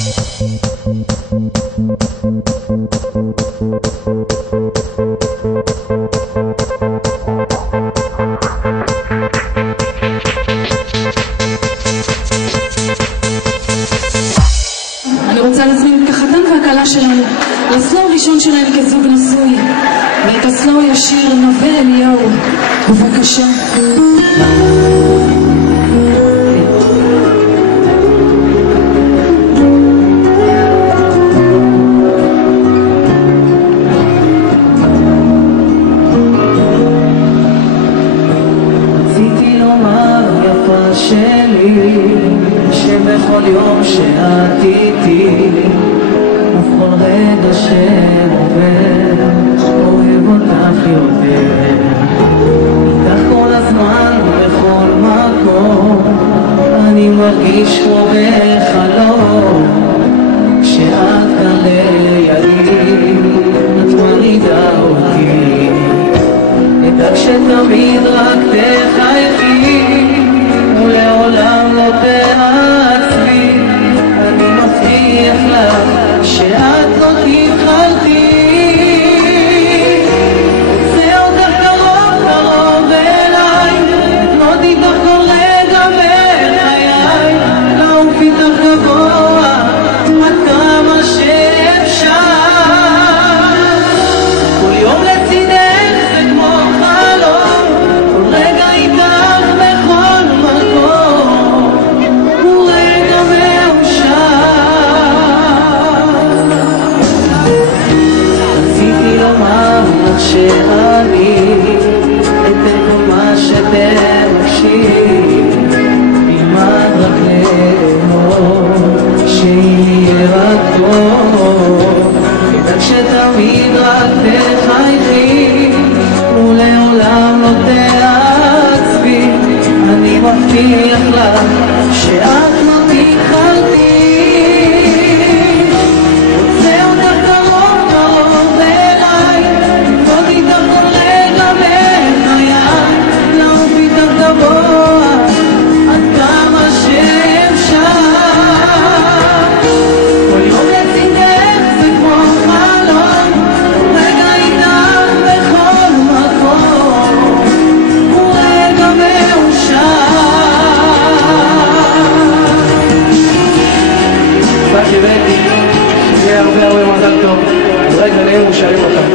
אני רוצה להזמין את החתן והכלה שלנו לסלואו הראשון שלהם כזוג נשוי, ואת הסלואו ישיר נווה אליהו. בבקשה. רציתי לומר יפה שלי שבכל יום שאת איתי ובכל רגע שעובר אוהב אותך יותר, איתך כל הזמן ובכל מקום אני מרגיש כמו בחלום, כשאת כאן לידי את מרגיעה אותי, אדאג שתמיד רק תחייכי ולעולם לא תעצבי, אני מבטיח לך שאת לא תתחלתי, זה אותך קרוב קרוב אליי, לקנות איתך כל רגע בחיי, לעוף איתך גבוה עד כמה שאפשר, כל יום לצידך זה כמו חלום, כל רגע איתך בכל מקום הוא רגע מאושר. רציתי לומר לך שאני אתן כל מה שתבקשי, נלמד רק לאמור שיהיה רק טוב, אדאג שתמיד רק תחייכי ולעולם לא תעצבי, אני מבטיח לך שאת לא תתחלתי, רוצה אותך קרוב קרוב אליי, לקנות איתך כל רגע בחיי, לעוף איתך גבוה עד כמה שאפשר, כל יום לצידך זה כמו חלום, כל רגע איתך בכל מקום הוא רגע מאושר. בקי בקי, יהיה הרבה הרבה מזל טוב, רגע נהיה מאושרים אותם.